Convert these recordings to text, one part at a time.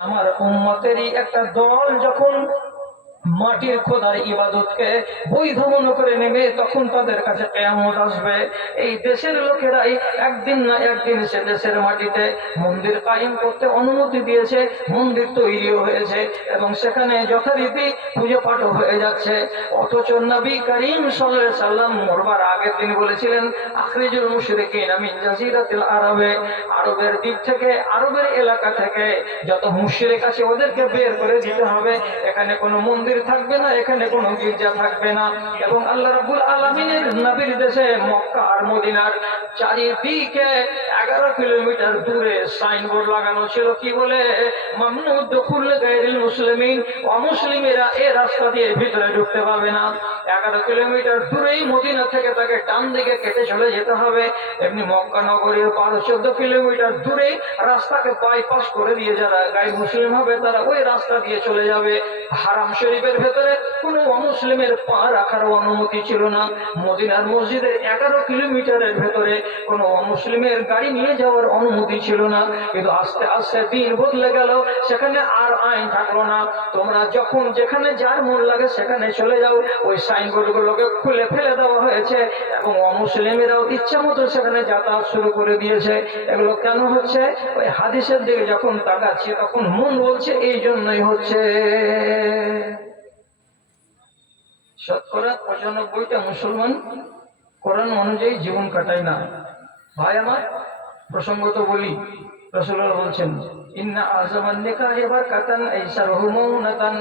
আমার উম্মতেরই একটা দল যখন মাটির খোদার ইবাদতকে বৈধ মনে করে নেবে, তখন তাদের কাছে কিয়ামত আসবে। এই দেশের লোকেরাই একদিন না একদিন সে দেশের মাটিতে মন্দির কায়েম করতে অনুমতি দিয়েছে, মন্দির তৈরিও হয়েছে এবং সেখানে যথারীতি পুজো পাঠও হয়ে যাচ্ছে। অথচ নবী করিম সাল্লাল্লাহু আলাইহি সাল্লাম মরবার আগের দিন বলেছিলেন, আখরিজুল মুশরিকিনা মিন জাজিরাতিল আরবে, আরবের দিক থেকে, আরবের এলাকা থেকে যত মুশরিক আছে ওদেরকে বের করে দিতে হবে। এখানে কোনো মন্দির থাকবে না, এখানে কোনো গির্জা থাকবে না। এবং আল্লাহ রাব্বুল আলামিনের নবীর দেশে মক্কা আর মদিনার চারিদিকে 11 কিলোমিটার দূরে সাইনবোর্ড লাগানো ছিল, কি বলে, মামনু দুখুল গায়রিল মুসলিমিন, অমুসলিমেরা এই রাস্তা দিয়ে ভিতরে ঢুকতে পারবে না। 11 কিলোমিটার দূরেই মদিনা থেকে তাকে ডান দিকে কেটে চলে যেতে হবে। এমনি মক্কা নগরীর 12-14 কিলোমিটার দূরে রাস্তাকে বাইপাস করে দিয়ে যারা গায়ে মুসলিম হবে তারা ওই রাস্তা দিয়ে চলে যাবে। হারাম শরীফের ভেতরে কোনো অমুসলিমের পা রাখার অনুমতি ছিল না। মদিনার মসজিদের 11 কিলোমিটারের ভেতরে কোনো অমুসলিমের গাড়ি নিয়ে যাওয়ার অনুমতি ছিল না। কিন্তু আস্তে আস্তে দিন বদলে গেল, সেখানে আর আইন থাকলো না। তোমরা যখন যেখানে যার মন লাগে সেখানে চলে যাও, ওই সাইনবোর্ডগুলোকে খুলে ফেলে দেওয়া হয়েছে এবং অমুসলিমেরাও ইচ্ছা মতো সেখানে যাতায়াত শুরু করে দিয়েছে। এগুলো কেন হচ্ছে? ওই হাদিসের দিকে যখন তাকাচ্ছি তখন মন বলছে এই জন্যই হচ্ছে। শতকরা 95টা মুসলমান কোরআন অনুযায়ী জীবন কাটায় না। ভাই আমার, প্রসঙ্গত বলি, রাসূলুল্লাহ বলছেন, ইন্না আযামান নিকাহি বারাকাতান আইসারহু মাউনাতান,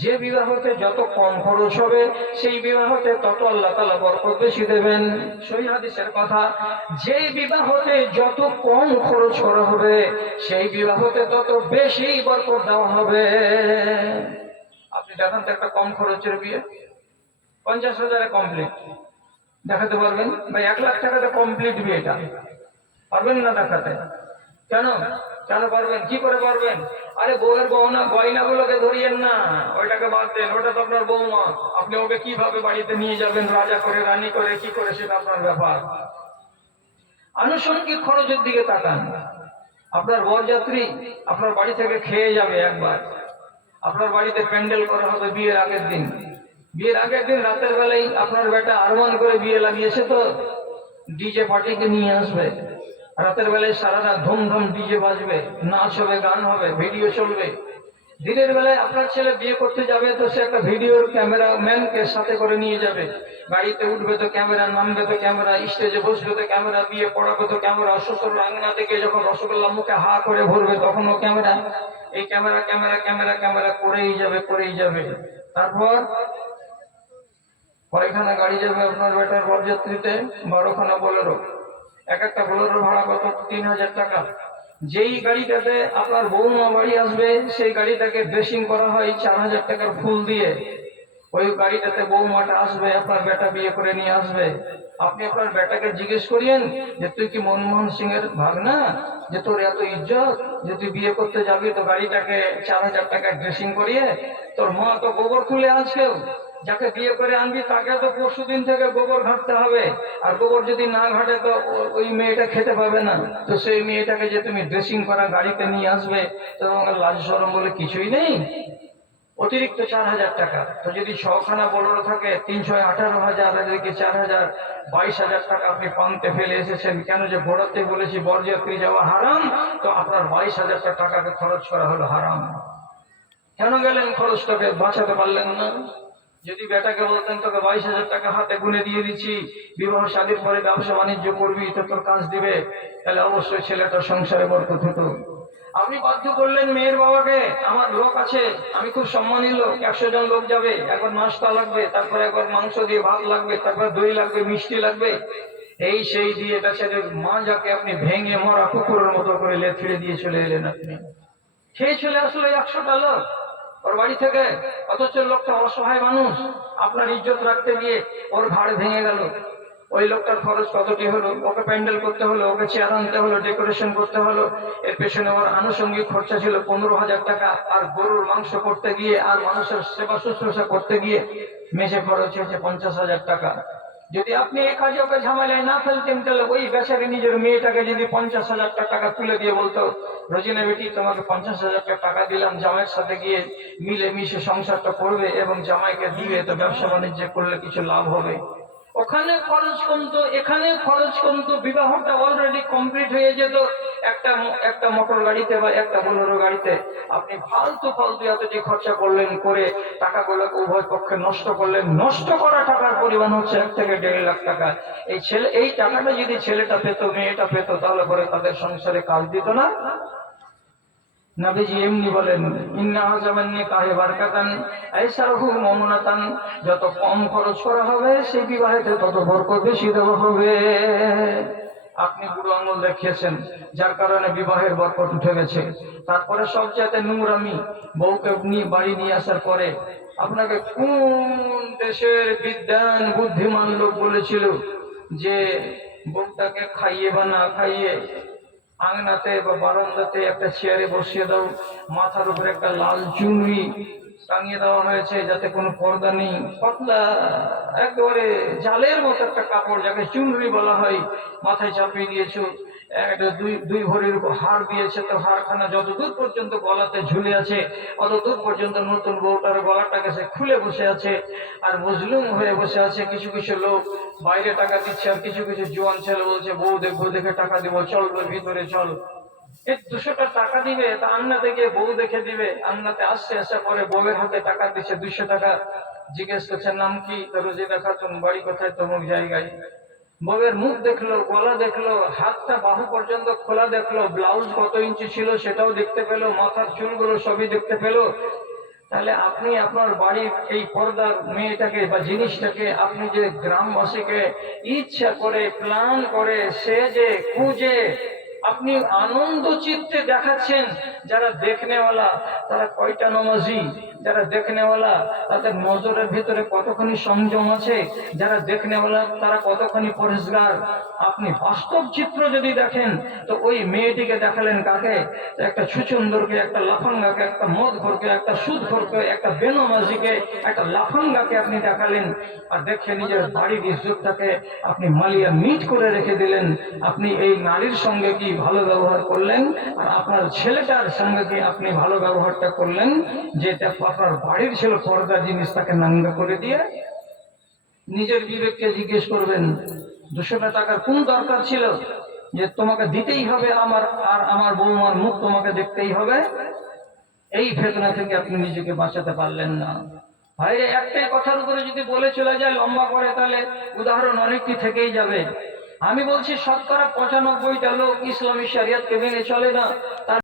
যে বিবাহতে যত কম খরচ হবে সেই বিবাহতে তত আল্লাহ তাআলা বরকত বেশি দেবেন। সহিহ হাদিসের কথা, যে বিবাহতে যত কম খরচ করা হবে সেই বিবাহতে তত বেশি বরকত দেওয়া হবে। আপনি দেখান তো একটা কম খরচের বিয়ে, 50,000-এ কমপ্লিট দেখাতে পারবেন? ভাই 1 লাখ টাকাতে কমপ্লিট বিয়েটা পারবেন না দেখাতে? কেন কেন পারবেন? কি করে পারবেন? আরে বউয়ের গহনা গয়নাগুলোকে ধরিয়েন না, ওইটাকে বাদ দেন, ওটা তো আপনার বৌমা। আপনি ওকে কিভাবে বাড়িতে নিয়ে যাবেন, রাজা করে রানী করে কি করে, সেটা আপনার ব্যাপার। আনুষঙ্গিক খরচের দিকে তাকান। আপনার বরযাত্রী আপনার বাড়ি থেকে খেয়ে যাবে একবার, আপনার বাড়িতে প্যান্ডেল করা হবে বিয়ের আগের দিন। বিয়ের আগের দিন রাতের বেলায় আপনার বেটা আরমান করে বিয়ে লাগিয়েছে, তো ডিজে পার্টিকে নিয়ে আসবে। রাতের বেলায় সারা রাত ধুমধাম ডিজে বাজবে, নাচ হবে, গান হবে, ভিডিও চলবে। দিনের বেলায় আপনার ছেলে বিয়ে করতে যাবে, তো সে একটা ভিডিওর ক্যামেরাম্যানকে সাথে করে নিয়ে যাবে। গাড়িতে উঠবে তো ক্যামেরা, নামবে তো ক্যামেরা, স্টেজে বসবে তো ক্যামেরা, বিয়ে পড়াবে তো ক্যামেরা, শ্বশুর আঙ্গনা থেকে যখন রসগোল্লা মুখে হা করে ভরবে তখনও ক্যামেরা। এই ক্যামেরা ক্যামেরা ক্যামেরা ক্যামেরা করেই যাবে করেই যাবে। তারপর কয়খানা গাড়ি যাবে আপনার বেটার বরযাত্রীতে? 12খানা বোলেরো। এক একটা বোলেরো ভাড়া কত? 3,000 টাকা। যেই গাড়িটাতে আপনার বৌমা বাড়ি আসবে সেই গাড়িটাকে ড্রেসিং করা হয় 4,000 টাকার ফুল দিয়ে। ওই গাড়িটাতে বৌমাটা আসবে, আপনার বেটা বিয়ে করে নিয়ে আসবে। আপনি আপনার বেটাকে জিজ্ঞেস করিয়েন যে তুই কি মনমোহন সিং এর ভাগনা, যে তোর এত ইজ্জত যে তুই বিয়ে করতে যাবি তো গাড়িটাকে 4,000 টাকা ড্রেসিং করিয়ে? তোর মা তো গোবর তুলে আজকেও, যাকে বিয়ে করে আনবি তাকে তো পরশুদিন থেকে গোবর ঘাটতে হবে, আর গোবর যদি না ঘাটে তো ওই মেয়েটা খেতে পাবে না। তো সেই মেয়েটাকে যে তুমি ড্রেসিং করা গাড়িতে নিয়ে আসবে, তো লাজ শরম বলে কিছুই নেই। অতিরিক্ত 4,000 টাকা। তো যদি 6খানা বোলেরো থাকে 318,000, এদিকে 4,000, 22,000 টাকা আপনি পান্তে ফেলে এসেছেন। কেন? যে ঘোরাতে বলেছি বরযাত্রী যাওয়া হারাম, তো আপনার 22,000 টাকাকে খরচ করা হলো হারাম। কেন গেলেন? খরচটাকে বাঁচাতে পারলেন না। যদি বেটাকে বলতেন তোকে 22,000 টাকা হাতে গুনে দিয়ে দিচ্ছি, বিবাহ শাদীর পরে ব্যবসা বাণিজ্য করবি তো তোর কাজ দিবে, তাহলে অবশ্যই ছেলেটার সংসারে বরকত হতো। আপনি বাধ্য করলেন মেয়ের বাবাকে, আমার লোক আছে, আমি খুব সম্মানী লোক, 100 জন লোক যাবে, একবার নাস্তা লাগবে, তারপরে একবার মাংস দিয়ে ভাত লাগবে, তারপর দই লাগবে, মিষ্টি লাগবে, এই সেই দিয়ে বেচারে মা যাকে আপনি ভেঙে মরা কুকুরের মতো করে লেথড়ে দিয়ে চলে এলেন। আপনি সেই চলে আসলে 100টা লোক ওর বাড়ি থেকে, অথচ লোকটা অসহায় মানুষ। আপনার ইজ্জত রাখতে গিয়ে ওর ঘাড় ভেঙে গেল। ওই লোকটার খরচ কতটি হলো? ওকে প্যান্ডেল করতে হলো, ওকে চেয়ার আনতে হলো, ডেকোরেশন করতে হলো, এর পেছনে ওর আনুষঙ্গিক খরচা ছিল 15,000 টাকা। আর গরুর মাংস করতে গিয়ে আর মানুষের সেবা শুশ্রূষা করতে গিয়ে মেঝে খরচ হয়েছে 50,000 টাকা। যদি আপনি এই কাজে ওকে ঝামেলায় না ফেলতেন, তাহলে ওই বেচারি নিজের মেয়েটাকে যদি 50,000 টাকা তুলে দিয়ে বলতো, রোজিনা বেটি তোমাকে 50,000 টাকা দিলাম, জামাইয়ের সাথে গিয়ে মিলে মিশে সংসারটা করবে এবং জামাইকে দিয়ে তো ব্যবসা বাণিজ্য করলে কিছু লাভ হবে। ওখানে খরচ কমতো, এখানে খরচ কমতো, বিবাহটা অলরেডি কমপ্লিট হয়ে যেত। একটা একটা মোটর গাড়িতে বা একটা বোলেরো গাড়িতে আপনি ফালতু ফালতু এত যে খরচা করলেন, করে টাকাগুলোকে উভয় পক্ষে নষ্ট করলেন। নষ্ট করা টাকার পরিমাণ হচ্ছে 1 থেকে 1.5 লাখ টাকা। এই টাকাটা যদি ছেলেটা পেত, মেয়েটা পেত, তাহলে পরে তাদের সংসারে কাজ দিত না। নবীজি এমনি বলেন, ইন্না হাজামান্নি কাহে বারকাতান আইসারহু মামুনাতান, যত কম খরচ করা হবে সেই বিবাহেতে তত বরকত বেশি দেওয়া হবে। আপনি বুড়ো আঙুল দেখিয়েছেন, যার কারণে বিবাহের বরকত উঠে গেছে। তারপরে সবচেয়ে নোংরামি, বউকে নিয়ে বাড়ি নিয়ে আসার পরে আপনাকে কোন দেশের বিদ্বান বুদ্ধিমান লোক বলেছিল যে বউটাকে খাইয়ে বা না খাইয়ে আঙনাতে বা বারান্দাতে একটা চেয়ারে বসিয়ে দাও, মাথার উপরে একটা লাল চুনরি টাঙিয়ে দেওয়া হয়েছে, যাতে কোনো পর্দা নেই, পাতলা একেবারে জালের মতো একটা কাপড়, যাকে চুনরি বলা হয়, মাথায় চাপিয়ে দিয়েছো। একটা দুই ভরির হার দিয়েছে, তো হারখানা যতদূর পর্যন্ত গলাতে ঝুলে আছে অতদূর পর্যন্ত নতুন বউটার গলাটাকে সে খুলে বসে আছে আর মজলুম হয়ে বসে আছে। কিছু কিছু লোক বাইরে টাকা দিচ্ছে, আর কিছু কিছু জোয়ান ছেলে বলছে বউ দেখবো দেখে টাকা দিব, চল ভিতরে চল। এই 200 টাকা দিবে, তা আন্নাতে গিয়ে বউ দেখে দিবে। আন্নাতে আসছে, আসা পরে বউয়ের হাতে টাকা দিচ্ছে 200 টাকা। জিজ্ঞেস করছে নাম কি? তো রোজিনা খাতুন, বাড়ি কোথায়? তমুক জায়গায়। বউয়ের মুখ দেখলো, গলা দেখলো, হাতটা বাহু পর্যন্ত খোলা দেখলো, ব্লাউজ কত ইঞ্চি ছিল সেটাও দেখতে পেলো, মাথার চুলগুলো সবই দেখতে পেলো। তাহলে আপনি আপনার বাড়ির এই পর্দার মেয়েটাকে বা জিনিসটাকে আপনি যে গ্রামবাসীকে ইচ্ছা করে প্ল্যান করে সেজে খুঁজে আপনি আনন্দ চিত্তে দেখাচ্ছেন, যারা দেখনেওয়ালা তারা কয়টা নমাজি, যারা দেখনেওয়ালা তাদের নজরের ভিতরে কতখানি সংযম আছে, যারা দেখনেওয়ালা তারা কতখানি পরিষ্কার। আপনি বাস্তব চিত্র যদি দেখেন, তো ওই মেয়েটিকে দেখালেন কাকে? একটা ছুচুন্দরকে, একটা লাফাঙ্গাকে, একটা মদখোরকে, একটা সুদখোরকে, একটা বেনমাজিকে, একটা লাফাঙ্গাকে আপনি দেখালেন। আর দেখে নিজের বাড়ির ইজ্জতটাকে আপনি মালিয়া মিট করে রেখে দিলেন। আপনি এই নারীর সঙ্গে কি ভালো ব্যবহার করলেন, আর আপনার ছেলেটার সঙ্গে কি আপনি ভালো ব্যবহারটা করলেন, যেটা আপনার বাড়ির ছিল পর্দা জিনিস, তাকে নাঙ্গা করে দিয়ে। নিজের বিবেককে জিজ্ঞেস করবেন, 200 টাকার কোন দরকার ছিল যে তোমাকে দিতেই হবে, আমার আর আমার বৌমার মুখ তোমাকে দেখতেই হবে? এই ফেতনা থেকে আপনি নিজেকে বাঁচাতে পারলেন না। ভাইরে, একটাই কথার উপরে যদি বলে চলে যায় লম্বা করে, তাহলে উদাহরণ অনেকটি থেকেই যাবে। আমি বলছি 95টা লোক ইসলামী শরিয়তকে মেনে চলে না।